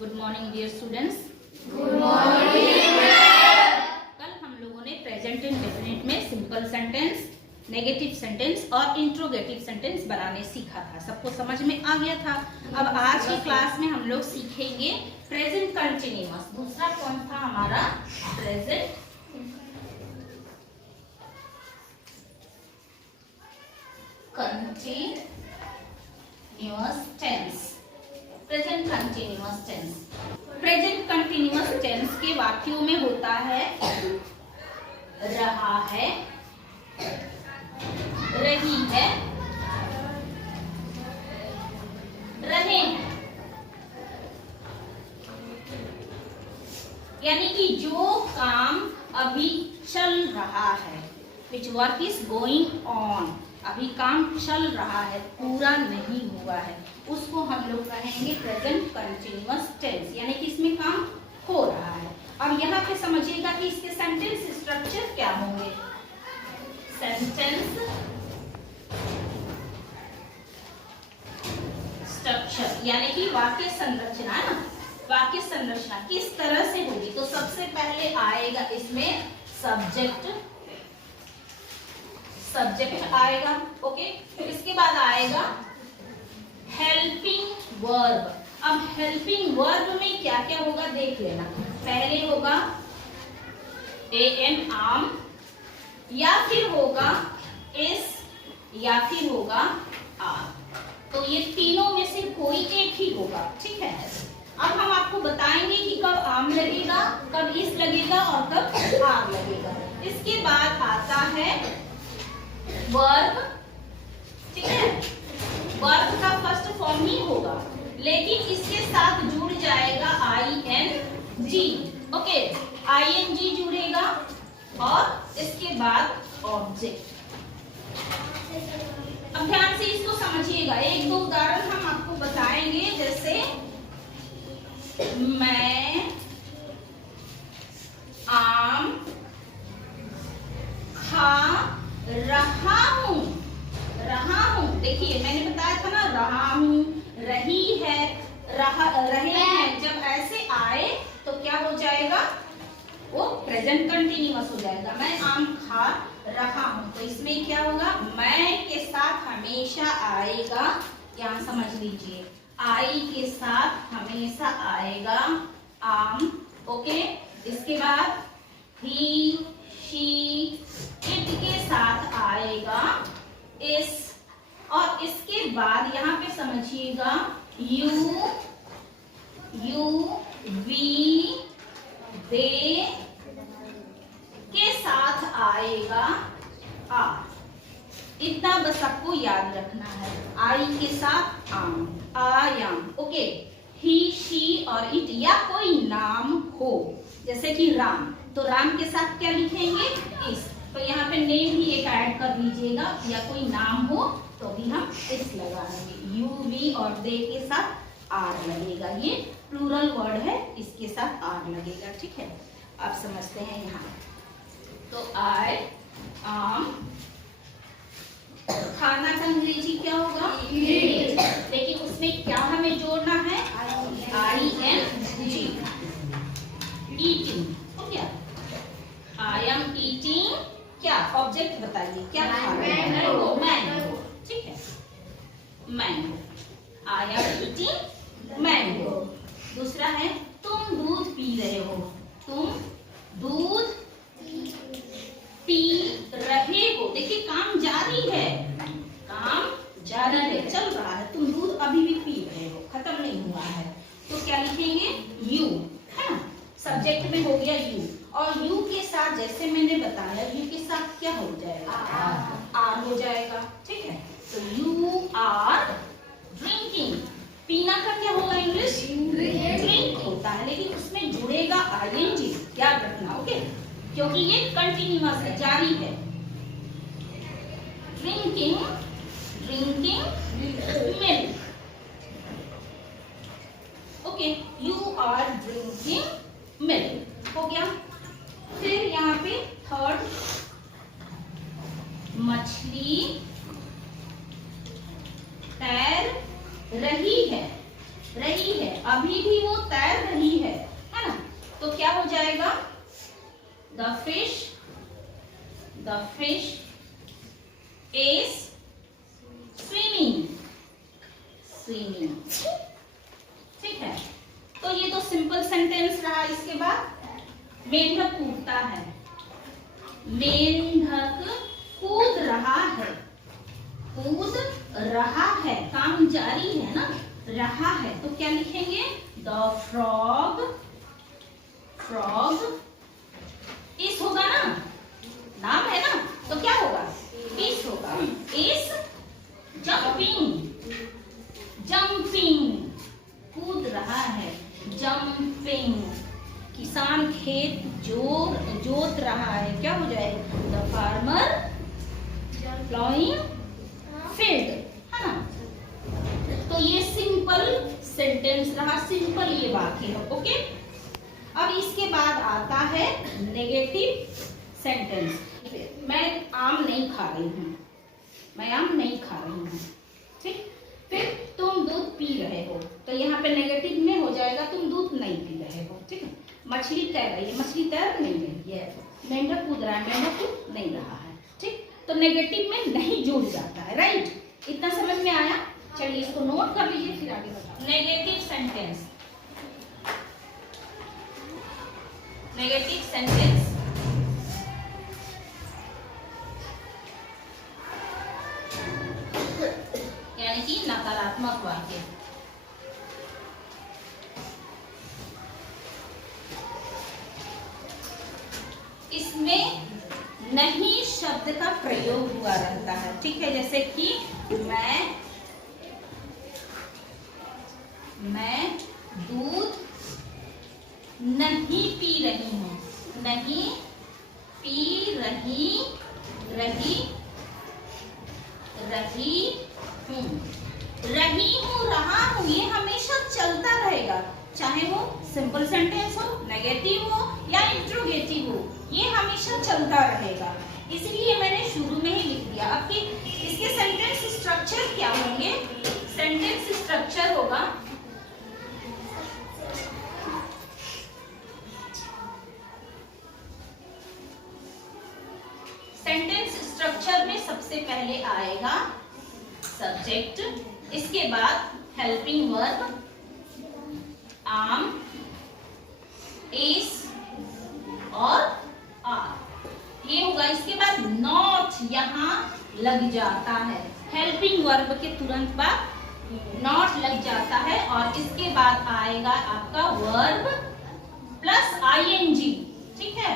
Good morning dear students. Good morning. कल हम लोगों ने प्रेजेंट इंडेफिनिट में सिंपल सेंटेंस, नेगेटिव सेंटेंस और इंट्रोगेटिव सेंटेंस बनाने सीखा था। सबको समझ में आ गया था। अब आज की क्लास में हम लोग सीखेंगे प्रेजेंट कंटिन्यूअस। दूसरा कौन था हमारा? Present continuous tense. Present continuous tense. Present continuous tense के वाक्यों में होता है रहा है, रही है, रहे हैं। यानी कि जो काम अभी चल रहा है, which work is going on, अभी काम चल रहा है, पूरा नहीं हुआ है, उसको हम लोग कहेंगे प्रेजेंट कंटिन्यूअस टेंस। यानी कि इसमें काम हो रहा है। अब यहाँ पे समझिएगा कि इसके सेंटेंस स्ट्रक्चर क्या होंगे। सेंटेंस स्ट्रक्चर यानी कि वाक्य संरचना है ना, वाक्य संरचना किस तरह से होगी। तो सबसे पहले आएगा इसमें सब्जेक्ट, सब्जेक्ट आएगा, ओके। इसके बाद आएगा हेल्पिंग वर्ब। अब हेल्पिंग वर्ब में क्या क्या होगा देख लेना। पहले होगा एन आम, या फिर होगा एस, या फिर होगा आर। तो ये तीनों में से कोई एक ही होगा, ठीक है। अब हम आपको बताएंगे कि कब आम लगेगा, कब इस लगेगा और कब आर लगेगा। इसके बाद आता है वर्ब, ठीक है। वर्ब का फर्स्ट फॉर्म ही होगा, लेकिन इसके साथ जुड़ जाएगा ING, ओके। ING जुड़ेगा और इसके बाद ऑब्जेक्ट। अब ध्यान से इसको समझिएगा। एक दो उदाहरण हम आपको बताएंगे, जैसे मैं आम खा रहा हूं। रहा हूं, देखिए मैंने बताया था ना, रहा हूं, रही है, रहे हैं। जब ऐसे आए तो क्या हो जाएगा, वो प्रेजेंट कंटिन्यूअस हो जाएगा। मैं आम खा रहा हूं, तो इसमें क्या होगा, मैं के साथ हमेशा आएगा, यहाँ समझ लीजिए, आई के साथ हमेशा आएगा आम, ओके। इसके बाद ही, शी, इट के साथ आएगा इस, और इसके बाद यहाँ पे समझिएगा यू, वी, दे के साथ आएगा आ। इतना बस आपको याद रखना है। आई के साथ आम, आयाम, ओके। ही, शी और इट, या कोई नाम हो, जैसे कि राम, तो राम के साथ क्या लिखेंगे, इस। तो यहाँ पे नेम भी एक ऐड कर लीजिएगा, या कोई नाम हो तो भी हम इस लगाएंगे। यू, वी और दे के साथ आर लगेगा। ये प्लूरल वर्ड है, इसके साथ आर लगेगा, ठीक है। आप समझते हैं यहाँ। तो आई आम, खाना का अंग्रेजी क्या होगा, लेकिन उसमें क्या हमें जोड़ना है, ING, ईटिंग, हो गया। आई एम ईटिंग, क्या ऑब्जेक्ट बताइए, क्या खा रहे हैं, मैंगो, ठीक है, mango. I am eating mango. दूसरा है तुम दूध पी रहे हो, तुम दूध पी रहे हो। देखिए काम जारी है, काम जारी है, चल रहा है। तुम दूध अभी भी पी रहे हो, खत्म नहीं हुआ है। तो क्या लिखेंगे, यू, है ना। सब्जेक्ट में हो गया यू, और यू के साथ जैसे मैंने बताया, यू के साथ क्या हो जाएगा, आर हो जाएगा, ठीक है। तो यू आर ड्रिंकिंग। पीना का क्या होगा इंग्लिश, ड्रिंक होता है, लेकिन उसमें जुड़ेगा ING, याद रखना, ओके, क्योंकि ये कंटिन्यूअस है, जारी है। Drinking, drinking milk, okay. You are drinking milk, हो गया। फिर यहाँ पे थर्ड, मछली तैर रही है, रही है, अभी भी वो तैर रही है ना? तो क्या हो जाएगा? The fish is swimming. ठीक है, तो ये तो सिंपल सेंटेंस रहा। इसके बाद मेंढक कूदता है, मेंढक कूद रहा है, कूद रहा है, काम जारी है ना, रहा है, तो क्या लिखेंगे? द फ्रॉग इस होगा ना, नाम है ना, तो क्या होगा? इस होगा। इस जंपिंग, कूद रहा है, जंपिंग। किसान खेत जोत रहा है, क्या हो जाएगा? द फार्मर प्लॉइंग फील्ड, है ना? तो ये सिंपल सेंटेंस रहा, सिंपल ये वाक्य है। ओके, अब इसके बाद आता है नेगेटिव सेंटेंस। मैं आम नहीं खा रही हूँ, ठीक। फिर तुम दूध पी रहे हो, तो यहाँ पे नेगेटिव में हो जाएगा तुम दूध नहीं पी रहे हो, ठीक है। मछली तैर रही है, मछली तैर नहीं रही है। मेंढक कूद रहा है, मेंढक कूद नहीं रहा है, ठीक। तो नेगेटिव में नहीं जुड़ जाता है, राइट। इतना समझ में आया? चलिए इसको नोट कर लीजिए, फिर आगे बताओ। नेगेटिव सेंटेंस यानी कि नकारात्मक वाक्य। इसमें नहीं शब्द का प्रयोग हुआ रहता है, ठीक है। जैसे कि मैं दूध नहीं पी रही हूँ, नहीं पी रही हूँ, रहा हूँ, ये हमेशा चलता रहेगा, चाहे वो सिंपल सेंटेंस हो, नेगेटिव हो या इंट्रोगेटिव हो, ये हमेशा चलता रहेगा। इसलिए मैंने शुरू में ही लिख दिया। अब कि इसके सेंटेंस स्ट्रक्चर क्या होंगे? सेंटेंस स्ट्रक्चर होगा में सबसे पहले आएगा सब्जेक्ट, इसके बाद हेल्पिंग वर्ब am, is और are, ये होगा। इसके बाद नॉट यहाँ लग जाता है, हेल्पिंग वर्ब के तुरंत बाद नॉट लग जाता है, और इसके बाद आएगा आपका वर्ब प्लस ing, ठीक है,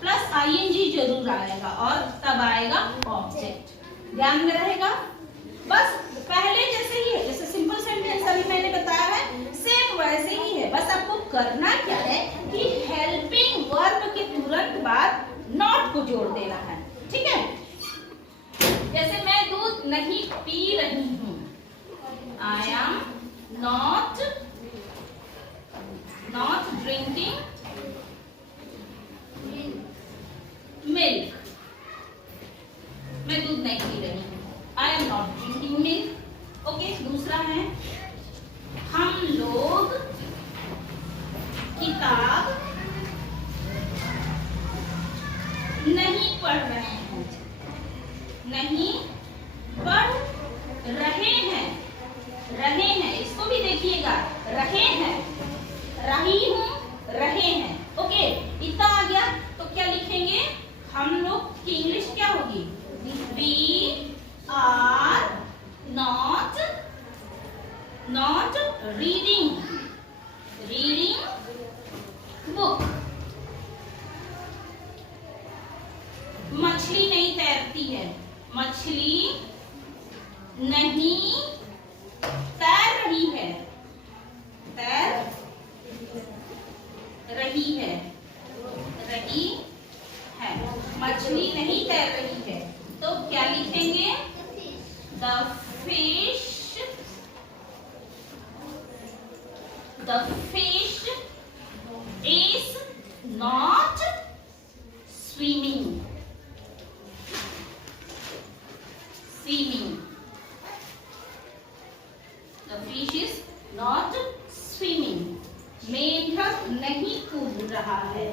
प्लस ing जरूर आएगा, और तब आएगा ऑब्जेक्ट। ध्यान में रहेगा। बस पहले जैसे ही है, जैसे सिंपल सेंटेंस अभी मैंने बताया है, सेम वैसे ही है। बस आपको करना क्या है कि हेल्पिंग वर्ब के तुरंत बाद नॉट को जोड़ देना है, ठीक है। जैसे मैं दूध नहीं पी रही हूँ, I am not drinking milk, मैं दूध नहीं पी रही हूँ, I am not drinking milk. Okay, दूसरा है हम लोग किताब नहीं पढ़ रहे हैं, नहीं पढ़ रहे हैं, इसको भी देखिएगा, रहे हैं, रही हूँ, रहे हैं। ओके, इतना आ गया। तो क्या लिखेंगे हम लोग की इंग्लिश क्या होगी? We are not reading book। मछली नहीं तैरती है, मछली नहीं तैर रही है, मछली नहीं तैर रही है। तो क्या लिखेंगे? The fish is not swimming। The fish is not मेंढक नहीं कूद रहा है।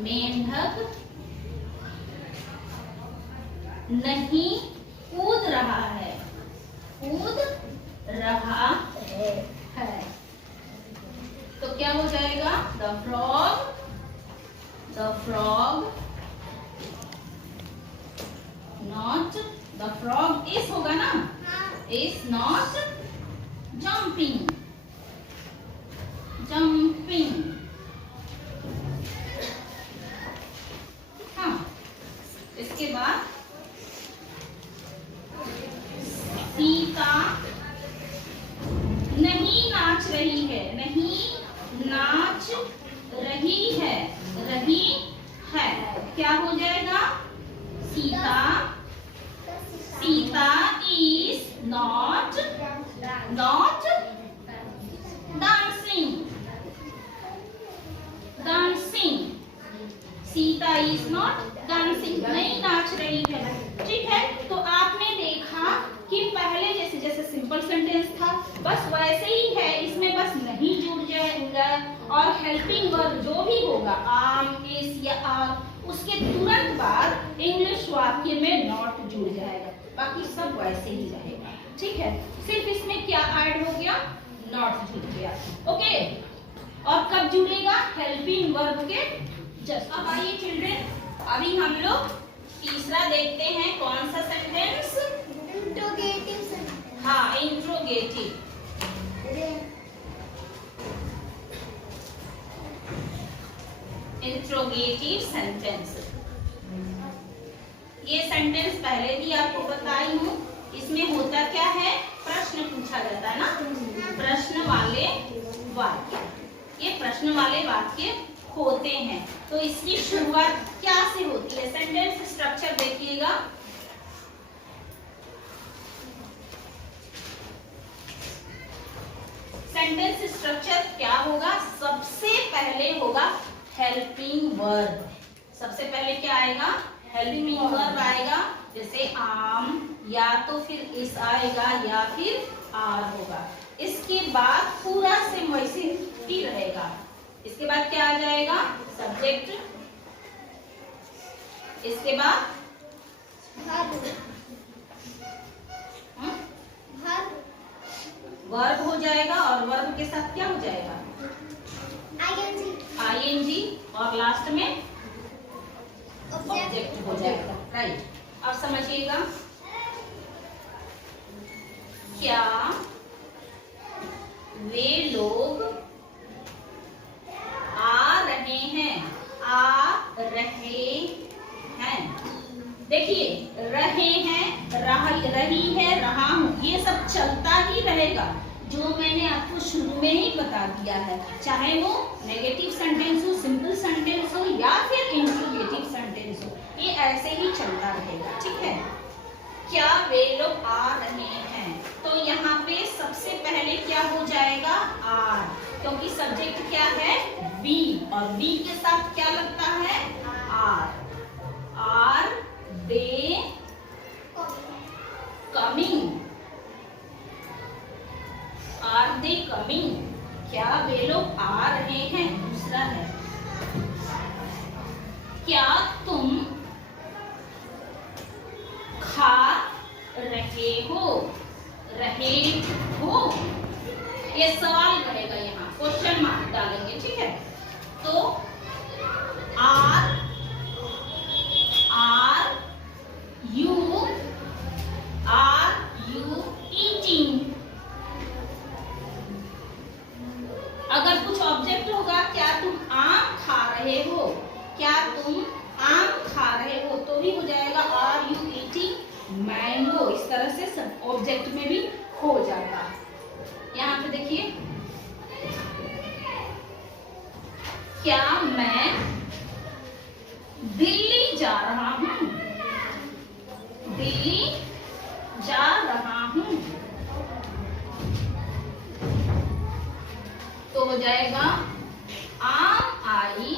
मेंढक नहीं कूद रहा है। कूद रहा है तो क्या हो जाएगा? The frog not, the frog is होगा ना, इज नॉट जंपिंग। हाँ, इसके बाद सीता नहीं नाच रही है। नहीं नाच रही है। रही है क्या हो जाएगा? Sita is not dancing. Sita is not dancing, नहीं नाच रही है। ठीक है, तो आपने देखा कि पहले जैसे जैसे सिंपल सेंटेंस था बस वैसे ही है, इसमें बस नहीं जुड़ जाएगा और हेल्पिंग वर्ब जो भी होगा आम, इस या आर, उसके तुरंत बाद इंग्लिश वाक्य में नॉट जुड़ जाएगा, बाकी सब वैसे ही रहेगा। ठीक है, सिर्फ इसमें क्या ऐड हो गया? नॉट जुड़ गया। ओके, और कब जुड़ेगा? हेल्पिंग वर्ब के जस्ट। अब आइए चिल्ड्रन, अभी हम लोग तीसरा देखते हैं। कौन सा सेंटेंस? Interrogative sentence. हाँ, इंट्रोगेटिव। Interrogative sentence. ये सेंटेंस पहले भी आपको बताई हूँ। इसमें होता क्या है? प्रश्न पूछा जाता है ना, प्रश्न वाले वाक्य। ये प्रश्न वाले वाक्य होते हैं। तो इसकी शुरुआत क्या से होती है? सेंटेंस स्ट्रक्चर देखिएगा। सेंटेंस स्ट्रक्चर क्या होगा? सबसे पहले होगा हेल्पिंग वर्ब। सबसे पहले क्या आएगा? हेल्पिंग वर्ब आएगा। जैसे आम, या तो फिर इस आएगा या फिर आर होगा। इसके बाद पूरा सेम वैसे ही रहेगा। इसके बाद क्या आ जाएगा? सब्जेक्ट। इसके बाद वर्ब हो जाएगा और वर्ब के साथ क्या हो जाएगा? आईएनजी और लास्ट में ऑब्जेक्ट हो जाएगा। राइट, अब समझिएगा, क्या वे लोग आ रहे हैं? आ रहे हैं। देखिए, रहे हैं, रही है, रहा हूं, ये सब चलता ही रहेगा, जो मैंने आपको शुरू में ही बता दिया है। चाहे वो नेगेटिव सेंटेंस हो, सिंपल सेंटेंस हो या फिर इंट्रोगेटिव सेंटेंस हो, ये ऐसे ही चलता रहेगा। ठीक है, क्या वे लोग आ रहे हैं, तो यहाँ पे सबसे पहले क्या हो जाएगा? आर, क्योंकि सब्जेक्ट क्या है? बी, और बी के साथ क्या लगता है? Are. Are they coming? Are they coming? क्या वे लोग आ रहे हैं? दूसरा है, क्या तुम खा रहे हो? रहे हो, ये सवाल रहेगा, यहाँ क्वेश्चन मार्क डालेंगे। ठीक है, तो आर यू ईटिंग? अगर कुछ ऑब्जेक्ट होगा, क्या तुम आम खा रहे हो? क्या तुम आम खा रहे हो, तो भी हो जाएगा आर यू ईटिंग मैंगो। इस तरह से सब ऑब्जेक्ट में भी हो जाएगा। यहाँ पे देखिए, क्या मैं दिल्ली जा रहा हूँ? दिल्ली जा रहा हूँ, तो हो जाएगा आम आई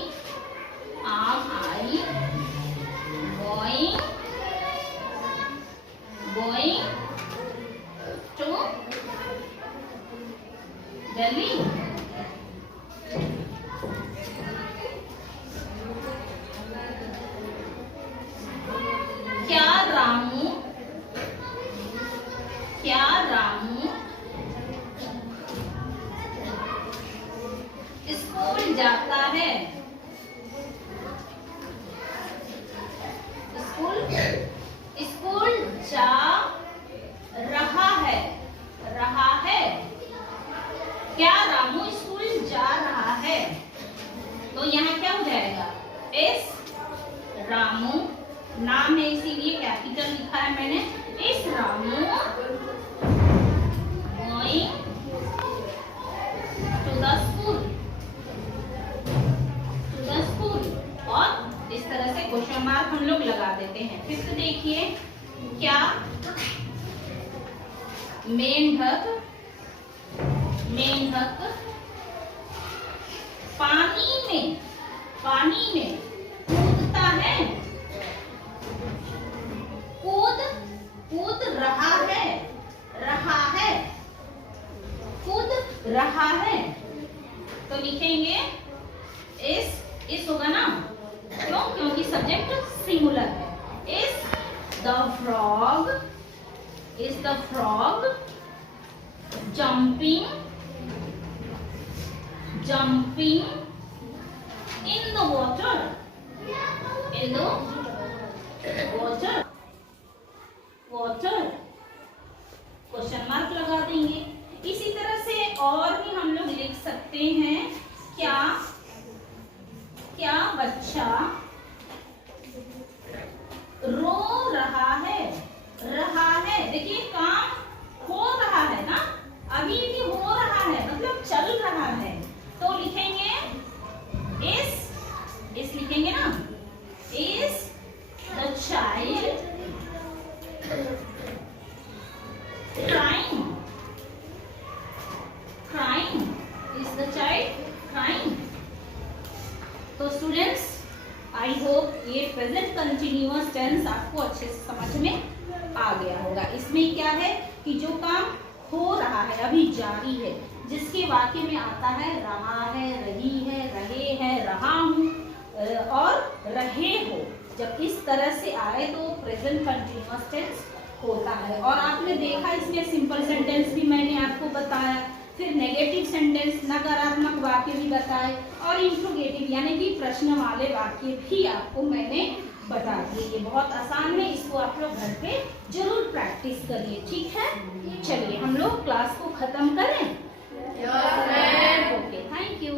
going to दिल्ली। स्कूल जाता है। स्कूल जा रहा है। रहा है। क्या रामू स्कूल जा रहा है? तो यहाँ क्या हो जाएगा? इस रामू, नाम है इसीलिए कैपिटल लिखा है मैंने। Is Ramu going to the school. To the school. और इस तरह से क्वेश्चन मार्क हम लोग लगा देते हैं। फिर से देखिए, क्या मेंढक पानी में कूदता है। कूद रहा है। कूद रहा है। तो लिखेंगे इस होगा ना, क्यों? क्योंकि सब्जेक्ट सिंगुलर है। Is the frog jumping in the water। Question mark लगा देंगे। इसी तरह से और भी हम लोग लिख सकते हैं, क्या बच्चा रो रहा है। देखिए, काम हो रहा है ना, अभी भी हो रहा है, मतलब चल रहा है। तो लिखेंगे इस लिखेंगे ना, is the child crying। Is the child crying। तो स्टूडेंट्स, आई होप ये प्रेजेंट कंटिन्यूअस टेंस आपको अच्छे से समझ में आ गया होगा। इसमें क्या है कि जो काम हो रहा है, अभी जारी है, जिसके वाक्य में आता है रहा है, रही है, रहे हैं, रहा हूँ और रहे हो। जब इस तरह से आए तो प्रेजेंट कंटिन्यूअस टेंस होता है। और आपने देखा इसमें सिंपल सेंटेंस भी मैंने आपको बताया, फिर नेगेटिव सेंटेंस नकारात्मक वाक्य भी बताए, और इंट्रोगेटिव यानी कि प्रश्न वाले वाक्य भी आपको मैंने बता दिए। ये बहुत आसान है, इसको आप लोग घर पे जरूर प्रैक्टिस करिए। ठीक है, चलिए हम लोग क्लास को खत्म करें। Okay, thank you.